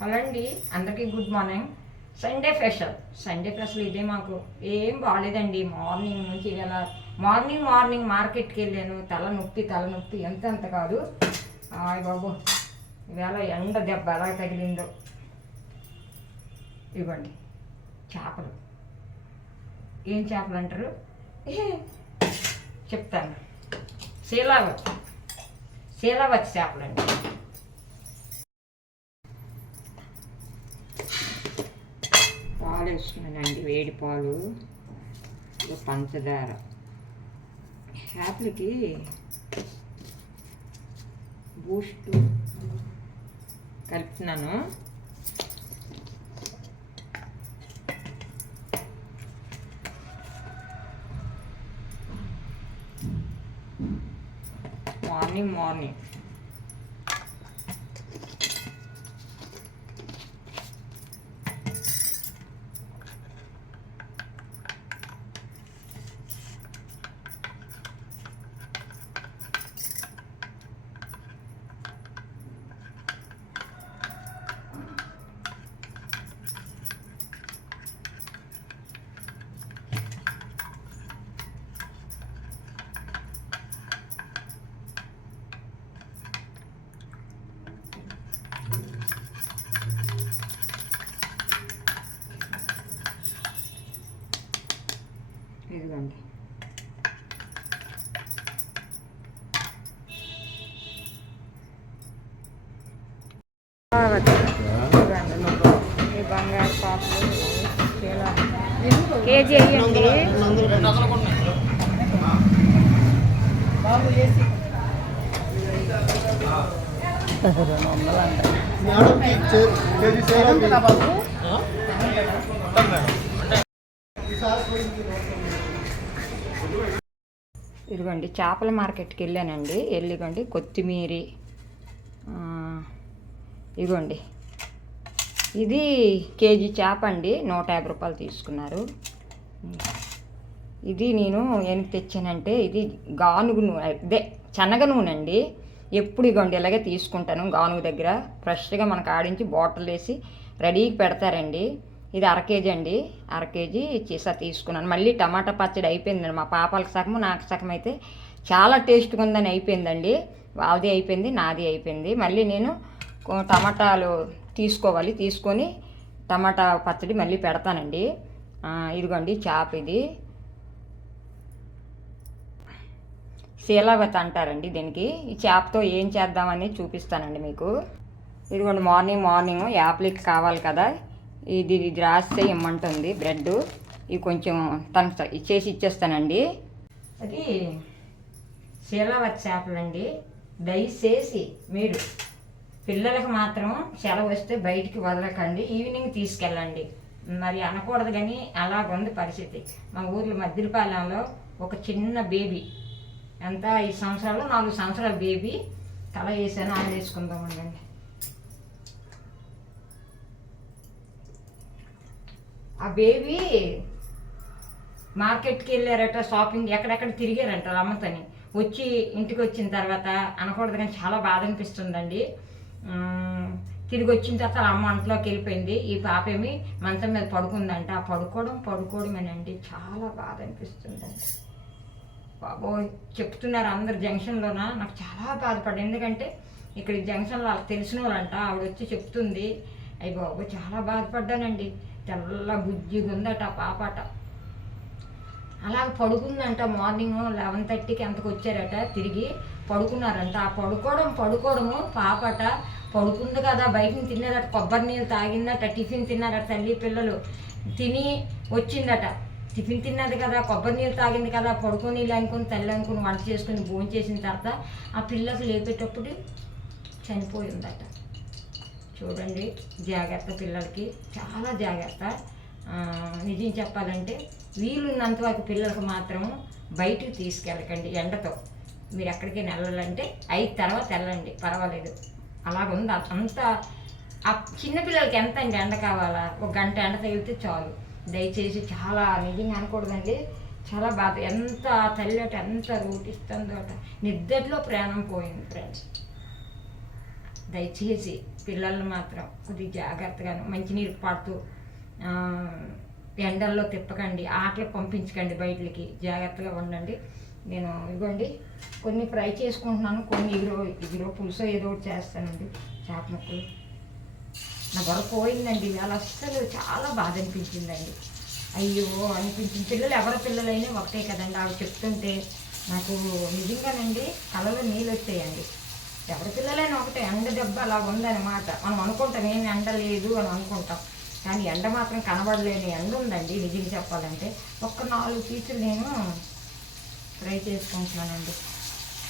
Hello అండి, అందరికీ good morning. Sunday special ఇదే. మాకు ఏం బాగాలేదండి. మార్నింగ్ నుంచి ఇలా మార్నింగ్ మార్కెట్కి వెళ్ళాను. తలనొప్పి ఎంత కాదు. ఆయ్ బాబు, ఇవాళ ఎండ దెబ్బ ఎలా తగిలిందో. ఇవ్వండి చేపలు. ఏం చేపలు అంటారు చెప్తాను. శీలావతి చేపలండి. పాలు వేసుకున్నానండి, వేడి పాలు, పంచదార. చేపలకి బూస్ట్ కలుపుతున్నాను. మార్నింగ్ ఇదిగోండి. ఈ బంగారు పాపలు కేజీ అయ్యండి. ఇదిగోండి, చేపల మార్కెట్కి వెళ్ళానండి. వెళ్ళిగోండి కొత్తిమీరి, ఇదిగోండి ఇది కేజీ చేప అండి. 150 రూపాయలు తీసుకున్నారు. ఇది నేను ఎందుకు తెచ్చానంటే, ఇది గానుగు నూనె, ఇదే శనగ నూనె అండి. ఎప్పుడు ఇగోండి ఇలాగే తీసుకుంటాను. గానుగు దగ్గర ఫ్రెష్గా మనకు ఆడించి బాటిల్ వేసి రెడీకి పెడతారండి. ఇది 1/2 కేజీ అండి. 1/2 కేజీ చీసా తీసుకున్నాను. మళ్ళీ టమాటా పచ్చడి అయిపోయిందండి. మా పాపాలకు సగము నాకు సగం అయితే చాలా టేస్ట్గా ఉందని అయిపోయిందండి. వాళ్ళది అయిపోయింది, నాది అయిపోయింది. మళ్ళీ నేను టమాటాలు తీసుకోవాలి. తీసుకొని టమాటా పచ్చడి మళ్ళీ పెడతానండి. ఇదిగోండి చేప. ఇది శీలావతి అంటారండి దీనికి. ఈ చేపతో ఏం చేద్దామని చూపిస్తానండి మీకు. ఇదిగోండి మార్నింగ్ యాప్లకి కావాలి కదా, ఇది రాస్తే ఇమ్మంటుంది బ్రెడ్. ఇవి కొంచెం తనకు ఇచ్చేస్తానండి. అది శీలావతి చేపలండి. దయచేసి మీరు పిల్లలకు మాత్రం సెలవు వస్తే బయటికి వదలకండి, ఈవినింగ్ తీసుకెళ్ళండి. మరి అనకూడదు కానీ అలాగుంది పరిస్థితి. మా ఊర్లో మద్దిలపాలెంలో ఒక చిన్న బేబీ, ఎంత 5 సంవత్సరాలు 4 సంవత్సరాల బేబీ తల వేసాను. ఆన్ చేసుకుందామండి. ఆ బేబీ మార్కెట్కి వెళ్ళారట, షాపింగ్ ఎక్కడెక్కడ తిరిగారంట అమ్మతోని. వచ్చి ఇంటికి వచ్చిన తర్వాత అనకూడదు కానీ చాలా బాధ అనిపిస్తుందండి. తిరిగి వచ్చిన తర్వాత అమ్మ అంట్లోకి వెళ్ళిపోయింది. ఈ పాప ఏమి మంచం మీద పడుకుందంట. ఆ పడుకోవడమేనండి చాలా బాధ అనిపిస్తుందండి. బాబోయ్, చెప్తున్నారు అందరు జంక్షన్లోన. నాకు చాలా బాధపడ్డా. ఎందుకంటే ఇక్కడ జంక్షన్లో వాళ్ళకి తెలిసిన వాళ్ళంట. ఆవిడ వచ్చి చెప్తుంది. అయ్యి బాబోయ్, చాలా బాధపడ్డానండి. తెల్ల బుజ్జిగా ఉందట పాపట. అలాగ పడుకుందంట. మార్నింగ్ 11:30కి ఎంతకు వచ్చారట, తిరిగి పడుకున్నారంట. ఆ పడుకోవడము పాపట పడుకుంది కదా, బయటని తిన్నారట, కొబ్బరి నీళ్ళు తాగిందట, టిఫిన్ తిన్నారట. తల్లి పిల్లలు తిని వచ్చిందట. టిఫిన్ తిన్నది కదా, కొబ్బరి నీళ్ళు తాగింది కదా, పడుకొని అనుకుని తల్లి అనుకుని వంట చేసుకుని భోజనం చేసిన తర్వాత ఆ పిల్లకి లేపేటప్పుడు చనిపోయిందట. చూడండి, జాగ్రత్త పిల్లలకి, చాలా జాగ్రత్త. నిజం చెప్పాలంటే వీలున్నంత వరకు పిల్లలకు మాత్రం బయటికి తీసుకెళ్ళకండి. ఎండతో మీరు ఎక్కడికైనా వెళ్ళాలంటే 5 తర్వాత వెళ్ళండి, పర్వాలేదు. అలాగుంది అంత. ఆ చిన్నపిల్లలకి ఎంత అండి ఎండ కావాలా? 1 గంట ఎండ తగిలితే చాలు. దయచేసి చాలా నిజంగా అనకూడదండి, చాలా బాధ. ఎంత తల్లి అట ఎంత రూటిస్తుందో అట. నిద్దట్లో ప్రాణం పోయింది ఫ్రెండ్స్. దయచేసి పిల్లల్ని మాత్రం కొద్దిగా జాగ్రత్తగాను మంచినీరు పడుతూ ఎండల్లో తిప్పకండి, ఆటలకు పంపించకండి, బయటికి జాగ్రత్తగా ఉండండి. నేను ఇవ్వండి కొన్ని ఫ్రై చేసుకుంటున్నాను, కొన్ని ఇగురో పులుసు ఏదో ఒకటి చేస్తానండి. చేప ముక్కలు నా బొర పోయిందండి ఇవాళ, అస్సలు చాలా బాధ అనిపించిందండి. అయ్యో అనిపించింది. ఎవరి పిల్లలైనా ఒకటే కదండి, అవి చెప్తుంటే నాకు నిజంగానండి కళ్ళలో నీళ్ళు వచ్చాయండి. ఎవరి పిల్లలైనా ఒకటే, ఎండ దెబ్బ అలా ఉందన్నమాట. మనం అనుకుంటాం ఏమి ఎండ లేదు అని అనుకుంటాం, కానీ ఎండ మాత్రం కనబడలేని ఎండ ఉందండి నిజంగా చెప్పాలంటే. ఒక్క 4 పీసులు నేను ఫ్రై చేసుకుంటున్నానండి.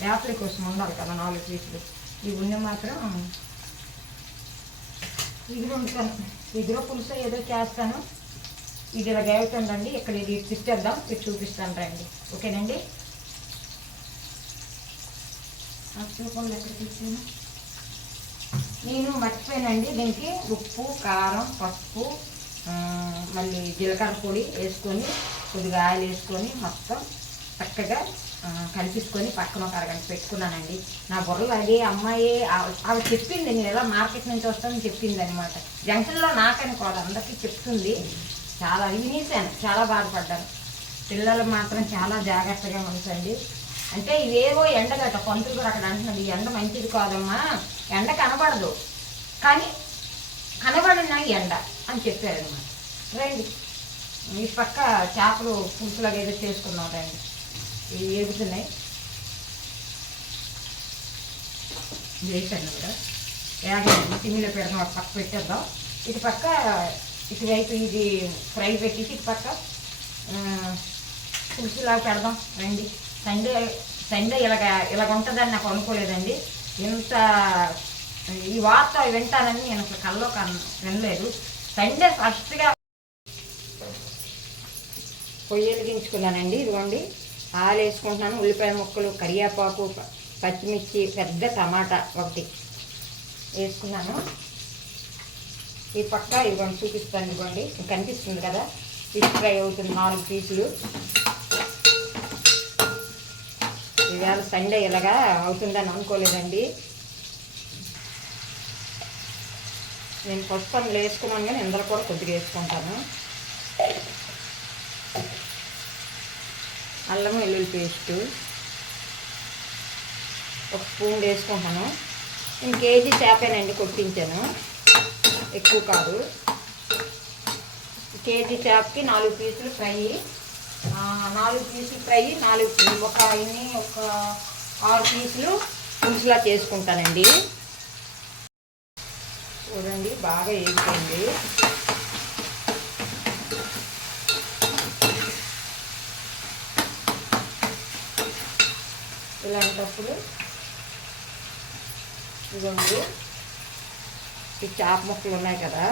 వేపల కోసం ఉండాలి కదా 4 పీసులు. ఈ ఉన్ని మాత్రం ఇగురు ఉంటాను, ఇగురు పులుసు ఏదో చేస్తాను. ఇది ఇలా అవుతుందండి. ఇక్కడ ఇది తిట్టేద్దాం, ఇది చూపిస్తాను రండి. ఓకేనండి. ఎక్కడ తీసాను నేను మర్చిపోయానండి. దీనికి ఉప్పు, కారం, పసుపు, మళ్ళీ జీలకర్ర పొడి వేసుకొని కొద్దిగా ఆయిల్ వేసుకొని మొత్తం చక్కగా కలిపించుకొని పక్కన ఒక అరగంట పెట్టుకున్నానండి. నా బుర్రలు అదే అమ్మాయి ఆవిడ చెప్పింది, నేను ఎలా మార్కెట్ నుంచి వస్తానని చెప్పింది అనమాట. జంక్షన్లో నాకని కాదు, అందరికీ చెప్తుంది. చాలా వినేసాను, చాలా బాధపడ్డాను. పిల్లలు మాత్రం చాలా జాగ్రత్తగా ఉంచండి. అంటే ఇవేవో ఎండగట పంతులు కూడా అక్కడ అంటున్నది, ఎండ మంచిది కాదమ్మా, ఎండ కనబడదు కానీ కనబడిన ఎండ అని చెప్పారనమాట. రండి ఈ పక్క చేపలు పులుసులాగా ఏదో చేసుకున్నాం రండి. ఇవి వేగుతున్నాయి, వేసాను కూడా వేగండి. సిమ్మిలో పెడదాం, ఒక పక్క పెట్టేద్దాం. ఇటు పక్క ఇటువైపు ఇది ఫ్రై పెట్టి ఇటు పక్క పులుసులాగా పెడదాం రండి. సండే ఇలాగ ఉంటుందని నాకు అనుకోలేదండి. ఇంత ఈ వార్త వింటానని నేను అసలు కల్లో వినలేదు. సండే ఫస్ట్గా పొయ్యి వెలిగించుకున్నానండి. ఇదిగోండి ఆలు వేసుకుంటున్నాను, ఉల్లిపాయ ముక్కలు, కరివేపాకు, పచ్చిమిర్చి, పెద్ద టమాటా ఒకటి వేసుకున్నాను. ఈ పక్క ఇదిగోండి చూపిస్తాను. ఇదిగోండి కనిపిస్తుంది కదా, ఫిష్ ఫ్రై అవుతుంది 4 పీసులు. ఇవాళ సండే ఇలాగా అవుతుందని అనుకోలేదండి. నేను పసుపు అందులో వేసుకున్నాను, కానీ ఇందులో కూడా కొద్దిగా వేసుకుంటాను. అల్లం వెల్లుల్లి పేస్టు 1 స్పూన్ వేసుకుంటాను. నేను కేజీ చేపేనండి కొట్టించాను, ఎక్కువ కాదు. కేజీ చేపకి 4 పీసులు ఫ్రై, 4 పీసులు ఫ్రై, ఒక 6 పీసులు పులుసులా చేసుకుంటానండి. చూడండి బాగా వేగిపోయింది. ఇలాంటప్పుడు ఇదిగోండి ఈ చేప ముక్కలు ఉన్నాయి కదా,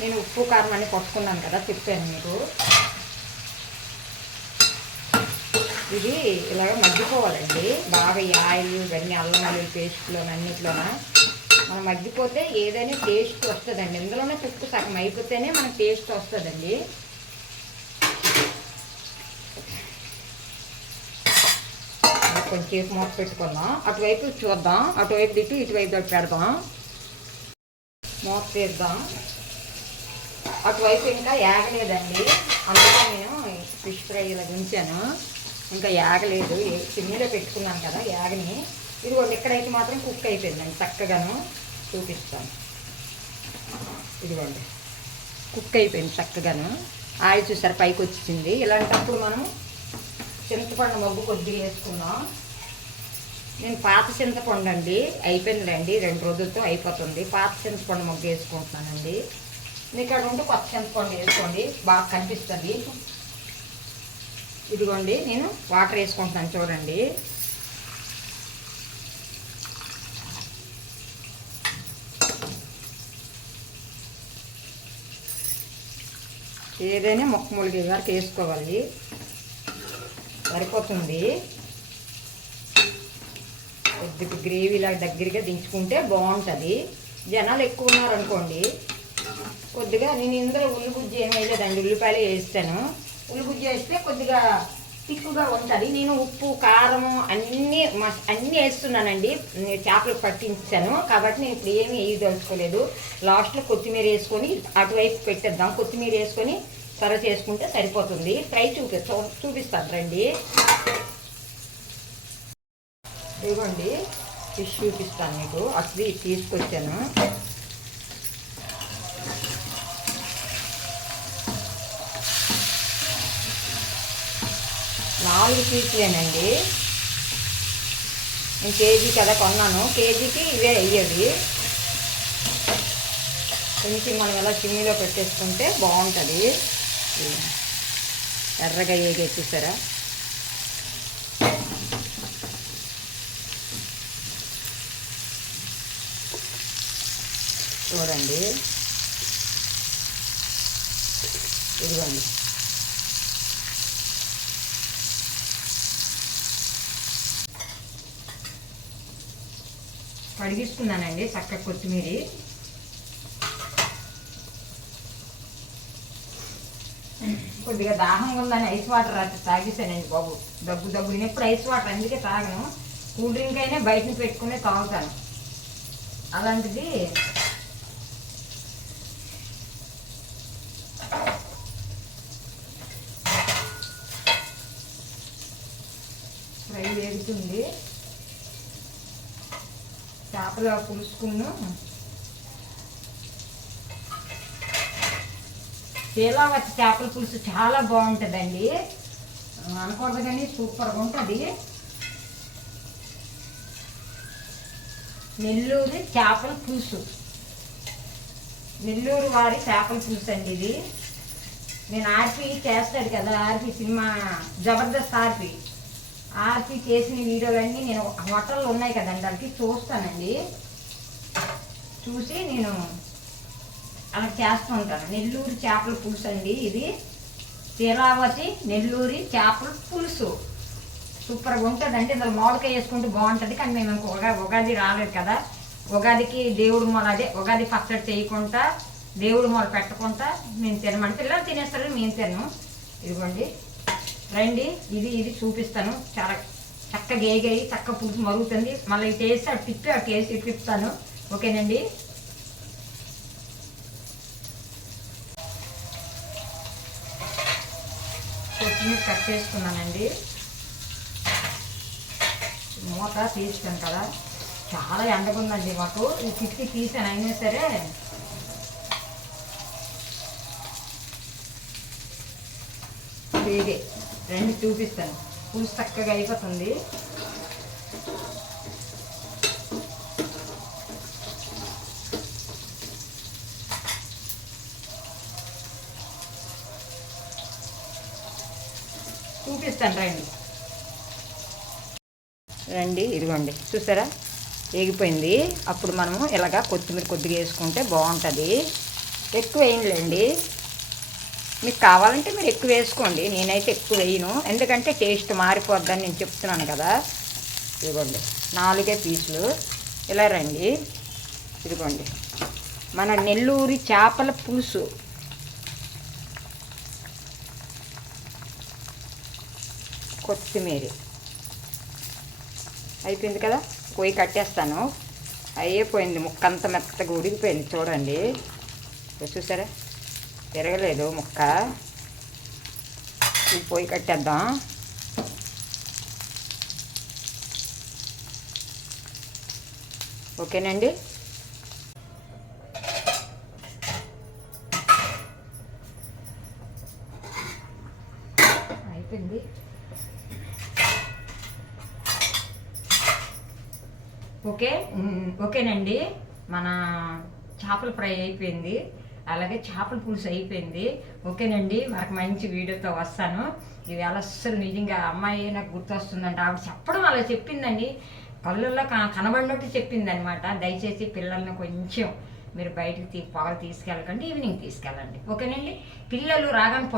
నేను ఉప్పు కారం అని కొట్టుకున్నాను కదా, చెప్పాను మీకు. ఇది ఇలాగ మగ్గిపోవాలండి బాగా. ఈ ఆయిల్ ఇవన్నీ అల్లం వెల్లుల్లి పేస్ట్లోని అన్నిట్లోన మనం మగ్గిపోతే ఏదైనా టేస్ట్ వస్తుందండి. ఇందులోనే ఉప్పు సగం అయిపోతేనే మనకు టేస్ట్ వస్తుందండి. కొంచెంసేపు మూత పెట్టుకుందాం, అటువైపు చూద్దాం, అటువైపు తిట్టి ఇటువైపు పెడదాం. మూత తీద్దాం. అటువైపు ఇంకా యాగలేదండి, అందుకే నేను ఫిష్ ఫ్రై ఇలా ఉంచాను. ఇంకా యాగలేదు, సిమ్మిలో పెట్టుకున్నాను కదా యాగని. ఇదిగోండి ఇక్కడైతే మాత్రం కుక్ అయిపోయిందండి చక్కగాను. చూపిస్తాను. ఇదిగోండి కుక్ అయిపోయింది చక్కగాను. ఆయిల్ చూసారు పైకి వచ్చింది. ఇలాంటప్పుడు మనం చింతపండు మగ్గు కొద్దిగా వేసుకుందాం. నేను పాత చింతపండు అండి, అయిపోయిందండి, 2 రోజులతో అయిపోతుంది. పాత చింతపండు మగ్గు వేసుకుంటున్నానండి. మీకు అక్కడ ఉంటే కొత్త చింతపండు వేసుకోండి, బాగా కనిపిస్తుంది. ఇదిగోండి నేను వాటర్ వేసుకుంటున్నాను చూడండి. ఏదైనా మొక్క మూలిగే వరకు వేసుకోవాలి, సరిపోతుంది. కొద్దిగా గ్రేవీలా దగ్గరగా దించుకుంటే బాగుంటుంది. జనాలు ఎక్కువ ఉన్నారనుకోండి, కొద్దిగా నేను ఇందులో ఉల్లిగుజ్జు ఏం వేయలేదండి, ఉల్లిపాయలు వేస్తాను. ఉల్లిగుజ్జు వేస్తే కొద్దిగా తిక్కుగా ఉంటుంది. నేను ఉప్పు కారం అన్నీ వేస్తున్నానండి. చేపలకు పట్టించాను కాబట్టి నేను ఇప్పుడు ఏమీ వేయదలుచుకోలేదు. లాస్ట్లో కొత్తిమీర వేసుకొని అటువైపు పెట్టేద్దాం. కొత్తిమీర వేసుకొని సర్వ్ చేసుకుంటే సరిపోతుంది. ఫ్రై చూపిస్తాను రండి. ఇదిగోండి ఫిష్ చూపిస్తాను మీకు. అసలు ఇది తీసుకొచ్చాను. నాలుగు పీసులేనండి. నేను కేజీ కదా కొన్నాను. కేజీకి ఇవే అయ్యేవి. కొంచెం మనం ఎలా చిమ్మిలో పెట్టేసుకుంటే బాగుంటుంది. ఎర్రగా ఏగే చూసారా. చూడండి ఇదిగోండి. కడిగిస్తున్నానండి చక్కగా కొత్తిమీర. కొద్దిగా దాహంగా ఉందని ఐస్ వాటర్ రాత్రి తాగేసానండి బాబు. దగ్గు నేను ఎప్పుడు ఐస్ వాటర్ అందుకే తాగను. కూల్ డ్రింక్ అయినా బయటని పెట్టుకునే తాగుతాను. అలాంటిది ఫ్రై వేగుతుంది. చేపల పులుసుకున్న శీలావతి చేపల పులుసు చాలా బాగుంటుందండి. అనకూడదు కానీ సూపర్గా ఉంటుంది. నెల్లూరు చేపల పులుసు, నెల్లూరు వారి చేపల పులుసు అండి ఇది. నేను ఆర్పి చేస్తాడు కదా, ఆర్పి సినిమా జబర్దస్త్ ఆర్పి చేసిన వీడియోలన్నీ నేను హోటల్లో ఉన్నాయి కదండి దానికి చూస్తానండి. చూసి నేను అలా చేస్తూ ఉంటాను. నెల్లూరు చేపల పులుసు అండి ఇది. శీలావతి నెల్లూరి చేపల పులుసు సూపర్గా ఉంటుందండి. అందులో మామిడికాయ వేసుకుంటూ బాగుంటుంది. కానీ మేము ఉగాది రాలేదు కదా, ఉగాదికి దేవుడు మొల ఉగాది పచ్చడి చేయకుండా దేవుడు మొల పెట్టకుండా మేము తినమని పిల్లలు తినేస్తారు, మేము తినము. ఇదిగోండి రండి. ఇది చూపిస్తాను. చాలా చక్కగా ఏగాయి చక్క పులుసు మరుగుతుంది. మళ్ళీ ఇటు వేసి అటు తిప్పి అటు వేసి తిప్పుతాను. ఓకేనండి. కొత్తిమీర కట్ చేసుకున్నానండి. మూత తీస్తాను కదా, చాలా ఎండగుందండి మాకు. ఈ కిటికీ తీసాను అయినా సరే వేగే రెండు చూపిస్తాను. పులుసు చక్కగా అయిపోతుంది. చూపిస్తాను రండి. ఇదిగోండి చూసారా వేగిపోయింది. అప్పుడు మనము ఇలాగా కొత్తిమీర కొద్దిగా వేసుకుంటే బాగుంటుంది. ఎక్కువ వేయలేండి, మీకు కావాలంటే మీరు ఎక్కువ వేసుకోండి. నేనైతే ఎక్కువ వేయను, ఎందుకంటే టేస్ట్ మారిపోద్దని నేను చెప్తున్నాను కదా. ఇదిగోండి 4 పీసులు. ఇలా రండి. ఇదిగోండి మన నెల్లూరి చేపల పులుసు. కొత్తిమీర అయిపోయింది కదా, పొయ్యి కట్టేస్తాను. అయిపోయింది. ముక్క అంత మెత్తగా ఉడికిపోయింది చూడండి. చూసారా తిరగలేదు ముక్క. ఈ పొయ్యి కట్టేద్దాం. ఓకేనండి. అయిపోయింది. ఓకేనండి. మన చేపల ఫ్రై అయిపోయింది, అలాగే చేపల పులుసు అయిపోయింది. ఓకేనండి. మనకు మంచి వీడియోతో వస్తాను. ఇవాళ అస్సలు నిజంగా అమ్మాయి నాకు గుర్తొస్తుందండి. ఆవిడ చెప్పడం అలా చెప్పిందండి, కళ్ళల్లో కనబడినట్టు చెప్పింది అనమాట. దయచేసి పిల్లల్ని కొంచెం మీరు బయటకు పొగలు తీసుకెళ్ళకండి, ఈవినింగ్ తీసుకెళ్ళండి. ఓకేనండి. పిల్లలు రాగానే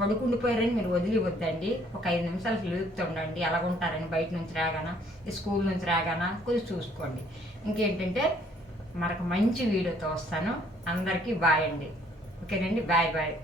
పడుకుండిపోయారని మీరు వదిలివద్దండి. ఒక 5 నిమిషాలకు లేపుతూ ఉండండి. ఎలాగుంటారని బయట నుంచి రాగానా, స్కూల్ నుంచి రాగానా కొంచెం చూసుకోండి. ఇంకేంటంటే మరొక మంచి వీడియోతో వస్తాను. అందరికీ బాయ్ అండి. ఓకేనండి. Bye bye.